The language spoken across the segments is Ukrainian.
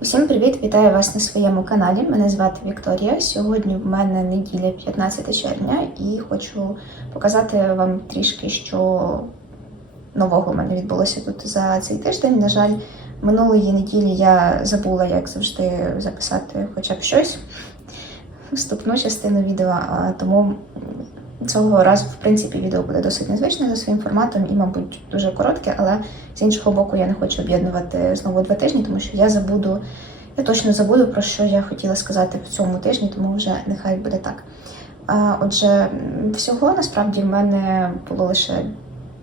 Усім привіт! Вітаю вас на своєму каналі. Мене звати Вікторія. Сьогодні в мене неділя 15 червня, і хочу показати вам трішки, що нового в мене відбулося тут за цей тиждень. На жаль, минулої неділі я забула, як завжди, записати хоча б щось, вступну частину відео, тому цього разу, в принципі, відео буде досить незвичне за своїм форматом і, мабуть, дуже коротке, але з іншого боку, я не хочу об'єднувати знову два тижні, тому що я забуду, я точно забуду, про що я хотіла сказати в цьому тижні, тому вже нехай буде так. Отже, всього насправді в мене було лише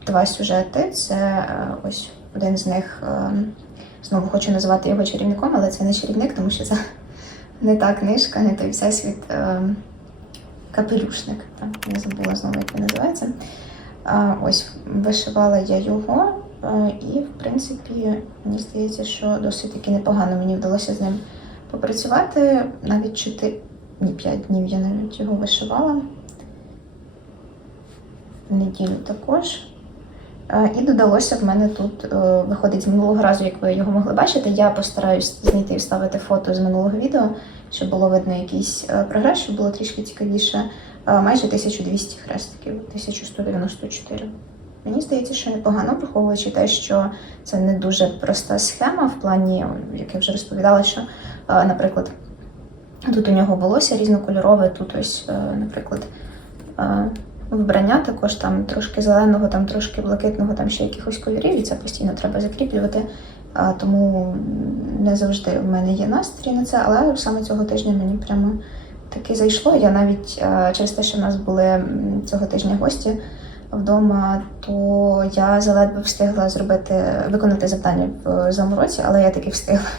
два сюжети. Це е, ось один з них. е, Знову хочу називати його чарівником, але це не чарівник, тому що це не та книжка, не той всесвіт. Капелюшник. Я забула знову, як він називається. Ось вишивала я його, і в принципі, мені здається, що досить таки непогано мені вдалося з ним попрацювати. Навіть 4, ні, 5 днів я навіть його вишивала. Неділю також. Е, І додалося в мене тут, е, виходить з минулого разу, як ви його могли бачити. Я постараюсь знайти і вставити фото з минулого відео, щоб було видно якийсь е, прогрес, щоб було трішки цікавіше. Майже 1200 хрестиків, 1194. Мені здається, що непогано, враховуючи те, що це не дуже проста схема в плані, як я вже розповідала, що, наприклад, тут у нього волосся різнокольорове, тут ось, наприклад, вбрання також там трошки зеленого, там трошки блакитного, там ще якихось кольорів, і це постійно треба закріплювати. Тому не завжди в мене є настрій на це, але саме цього тижня мені прямо таки зайшло. Я навіть через те, що в нас були цього тижня гості вдома, то я заледве встигла зробити виконати завдання в замороці, але я таки встигла.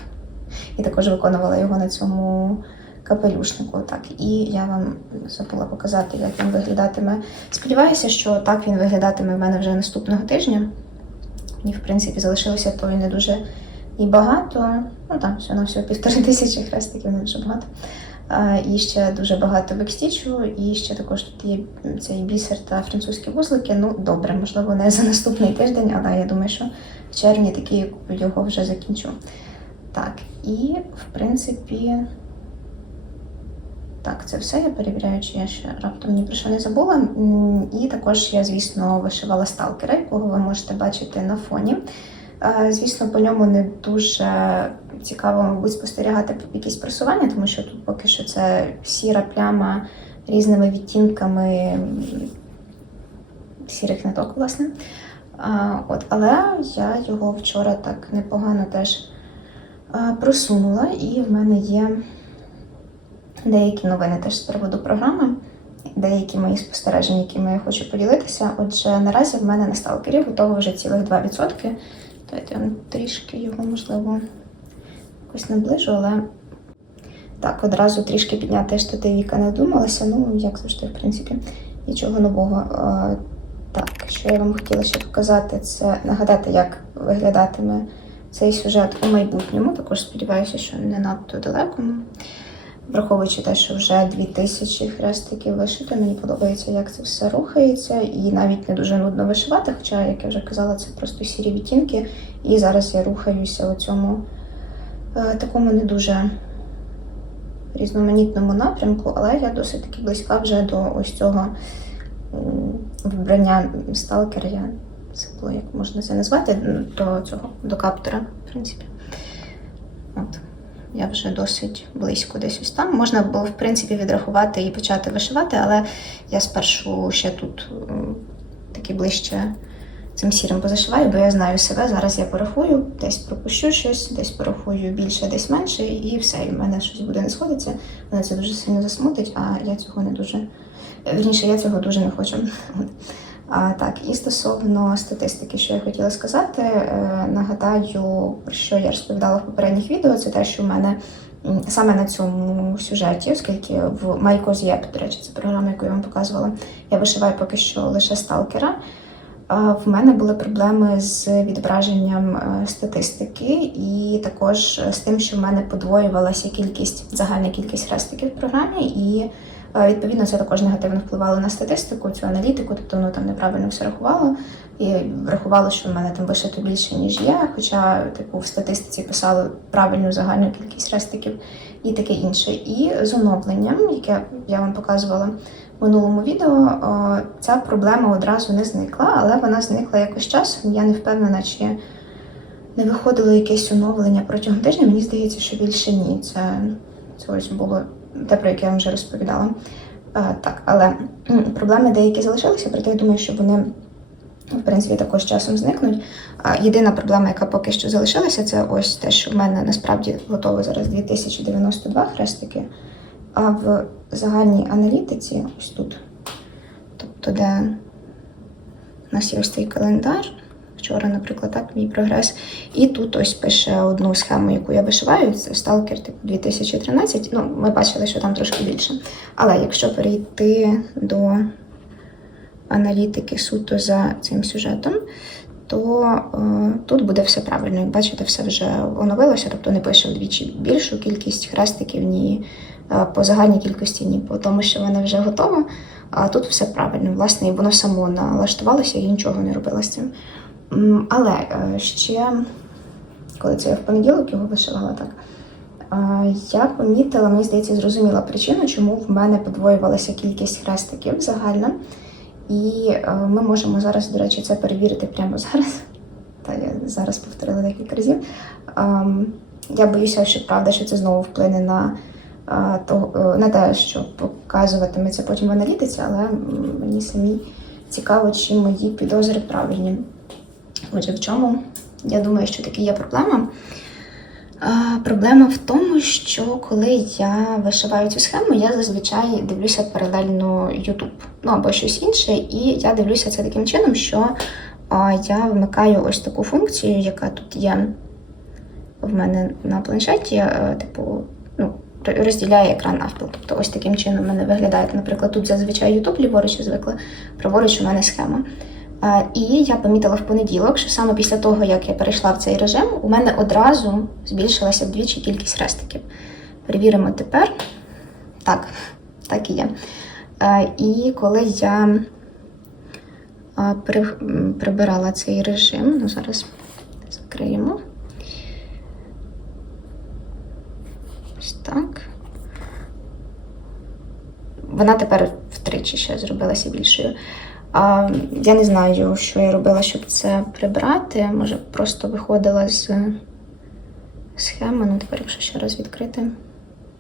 І також виконувала його на цьому капелюшнику. Так, і я вам забула показати, як він виглядатиме. Сподіваюся, що так він виглядатиме в мене вже наступного тижня. Мені, в принципі, залишилося то не дуже і багато. Ну там все на всього півтори тисячі хрестиків, не дуже багато. І ще дуже багато бекстічу, і ще також тут є цей бісер та французькі вузлики. Ну, добре, можливо, не за наступний тиждень, але я думаю, що в червні таки його вже закінчу. Так, і в принципі. Так, це все. Я перевіряю, чи я ще раптом ні про що не забула. І також я, звісно, вишивала сталкера, якого ви можете бачити на фоні. Е, Звісно, по ньому не дуже цікаво, мабуть, спостерігати якісь просування, тому що тут поки що це сіра пляма різними відтінками сірих ниток, власне. От, але я його вчора так непогано теж е, просунула, і в мене є деякі новини теж з приводу програми, деякі мої спостереження, якими я хочу поділитися. Отже, наразі в мене на сталкері готово вже цілих 2%. Давайте я трішки його, можливо, якось наближу, але так, одразу трішки підняти штати віка не вдумалася. Ну, як завжди, в принципі, нічого нового. Так, що я вам хотіла ще показати, це нагадати, як виглядатиме цей сюжет у майбутньому. Також сподіваюся, що не надто далекому. Враховуючи те, що вже 2000 хрестиків вишито, мені подобається, як це все рухається, і навіть не дуже нудно вишивати. Хоча, як я вже казала, це просто сірі відтінки. І зараз я рухаюся у цьому е, такому не дуже різноманітному напрямку, але я досить таки близька вже до ось цього м, вбрання сталкера. Я забула, як можна це назвати, до цього, до каптора, в принципі. От. Я вже досить близько десь ось там. Можна було, в принципі, відрахувати і почати вишивати, але я спершу ще тут таки ближче цим сірим позашиваю, бо я знаю себе. Зараз я порахую, десь пропущу щось, десь порахую більше, десь менше, і все, і в мене щось буде не сходиться. Мене це дуже сильно засмутить, а я цього не дуже. Вірніше, я цього дуже не хочу. Так, і стосовно статистики, що я хотіла сказати, е, нагадаю, про що я розповідала в попередніх відео, це те, що в мене саме на цьому сюжеті, оскільки в Майкозєп, до речі, це програма, яку я вам показувала, я вишиваю поки що лише сталкера. В мене були проблеми з відображенням е, статистики, і також з тим, що в мене подвоювалася кількість, загальна кількість хрестиків в програмі, і Відповідно, це також негативно впливало на статистику, цю аналітику, тобто воно там неправильно все рахувало. І врахувало, що в мене там вишито більше, ніж є. Хоча, типу, в статистиці писали правильну загальну кількість хрестиків і таке інше. І з оновленням, яке я вам показувала в минулому відео, о, ця проблема одразу не зникла, але вона зникла якось часом. Я не впевнена, чи не виходило якесь оновлення протягом тижня. Мені здається, що більше ні. Це, це ось було те, про яке я вам вже розповідала. Е, так, але проблеми деякі залишилися, проте я думаю, що вони в принципі також часом зникнуть. Єдина проблема, яка поки що залишилася, це ось те, що в мене насправді готово зараз 2092 хрестики, а в загальній аналітиці, ось тут, тобто, де у нас є ось цей календар. Вчора, наприклад, так, мій прогрес. І тут ось пише одну схему, яку я вишиваю. Це сталкер типу 2013. Ну, ми бачили, що там трошки більше. Але якщо перейти до аналітики суто за цим сюжетом, то е, тут буде все правильно. Як бачите, все вже оновилося, тобто не пише вдвічі більшу кількість хрестиків, ні е, по загальній кількості, ні по тому, що вона вже готова. А тут все правильно. Власне, і воно само налаштувалося і нічого не робила з цим. Але е, ще, коли це я в понеділок його вишивала так, е, я помітила, мені здається, зрозуміла причину, чому в мене подвоювалася кількість хрестиків загальна. І е, ми можемо зараз, до речі, це перевірити прямо зараз. Та я зараз повторила декілька разів. Ем, Я боюся, що правда, що це знову вплине на, на те, що показуватиметься потім в аналітиці, але мені самі цікаво, чи мої підозри правильні. Отже, в чому я думаю, що таки є проблема. А, Проблема в тому, що коли я вишиваю цю схему, я зазвичай дивлюся паралельно YouTube, ну або щось інше, і я дивлюся це таким чином, що а, я вмикаю ось таку функцію, яка тут є в мене на планшеті, е, типу, ну, розділяє екран навпіл. Тобто ось таким чином в мене виглядає. Наприклад, тут зазвичай YouTube ліворуч звикла, праворуч у мене схема. І я помітила в понеділок, що саме після того, як я перейшла в цей режим, у мене одразу збільшилася вдвічі кількість хрестиків. Перевіримо тепер. Так, так і є. І коли я прибирала цей режим, ну зараз закриємо. Ось так. Вона тепер втричі ще зробилася більшою. А, я не знаю, що я робила, щоб це прибрати. Може, просто виходила з схеми. Ну, тепер, якщо ще раз відкрити.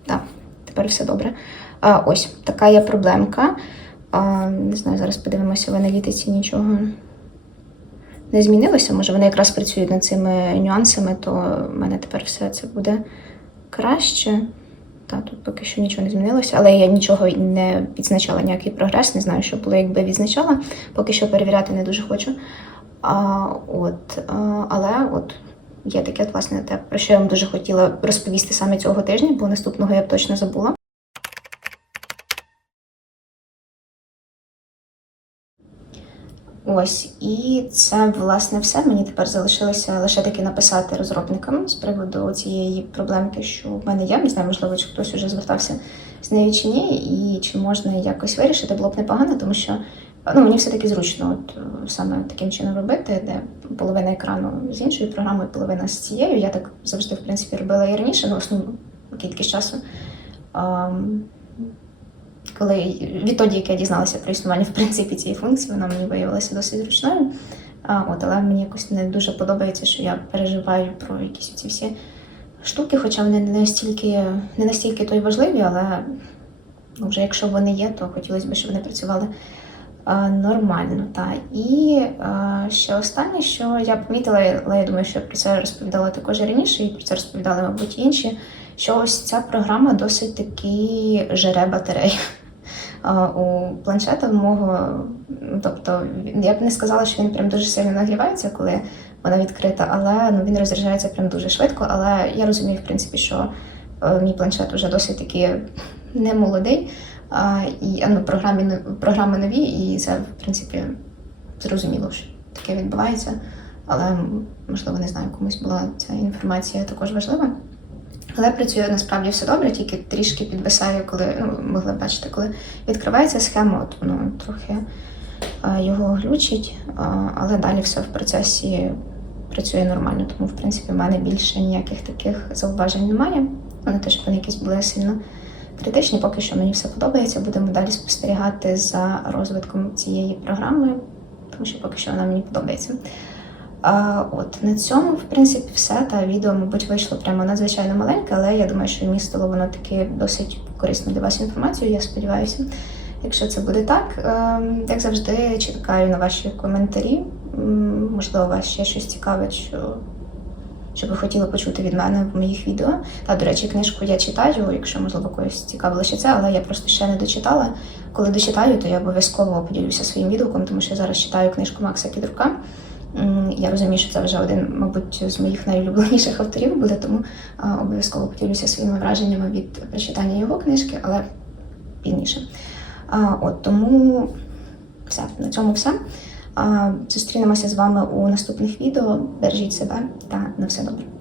Так, тепер все добре. А, ось така є проблемка. А, не знаю, зараз подивимося в аналітиці нічого не змінилося. Може, вони якраз працюють над цими нюансами, то в мене тепер все це буде краще. Та тут поки що нічого не змінилося, але я нічого не відзначала, ніякий прогрес. Не знаю, що було, якби відзначала. Поки що перевіряти не дуже хочу. А, от, а, але от є таке, власне, те, про що я вам дуже хотіла розповісти саме цього тижня, бо наступного я б точно забула. Ось, і це власне все. Мені тепер залишилося лише таки написати розробникам з приводу цієї проблемки, що в мене є. Не знаю, можливо, чи хтось уже звертався з нею чи ні, і чи можна якось вирішити, було б непогано, тому що ну, мені все-таки зручно от, е, саме таким чином робити, де половина екрану з іншою програмою, половина з цією. Я так завжди, в принципі, робила і раніше, ну, основну кількість часу. Коли відтоді, як я дізналася про існування в принципі цієї функції, вона мені виявилася досить зручною. А, от, але мені якось не дуже подобається, що я переживаю про якісь ці всі штуки, хоча вони не настільки, не настільки то й важливі, але ну, вже якщо вони є, то хотілося б, щоб вони працювали а, нормально. Та. І а, ще останнє, що я помітила, але я думаю, що про це розповідала також раніше, і про це розповідали, мабуть, інші, що ось ця програма досить таки жере батарею. У планшета мого, ну, тобто, я б не сказала, що він прям дуже сильно нагрівається, коли вона відкрита, але ну, він розряджається прям дуже швидко. Але я розумію, в принципі, що е, мій планшет вже досить таки не молодий, а, і ну, програмі, но- програми нові, і це, в принципі, зрозуміло, що таке відбувається. Але, можливо, не знаю, комусь була ця інформація також важлива. Але працює насправді все добре, тільки трішки підвисає, коли ну, могли бачити, коли відкривається схема, от воно трохи е, його глючить, е, але далі все в процесі працює нормально. Тому, в принципі, в мене більше ніяких таких зауважень немає. Ну, не те, щоб вони якісь були сильно критичні, поки що мені все подобається. Будемо далі спостерігати за розвитком цієї програми, тому що поки що вона мені подобається. От на цьому, в принципі, все. Та відео, мабуть, вийшло прямо надзвичайно маленьке, але я думаю, що містило воно таки досить корисну для вас інформацію. Я сподіваюся. Якщо це буде так, ем, як завжди, чекаю на ваші коментарі. Можливо, вас ще щось цікавить, що, що ви хотіли почути від мене в моїх відео. Та, до речі, книжку я читаю, якщо можливо когось цікавило ще це, але я просто ще не дочитала. Коли дочитаю, то я обов'язково поділюся своїм відгуком, тому що я зараз читаю книжку Макса Підрука. Я розумію, що це вже один, мабуть, з моїх найулюбленіших авторів буде, тому обов'язково поділюся своїми враженнями від прочитання його книжки, але пізніше. От тому все, на цьому все. Зустрінемося з вами у наступних відео. Бережіть себе та на все добре.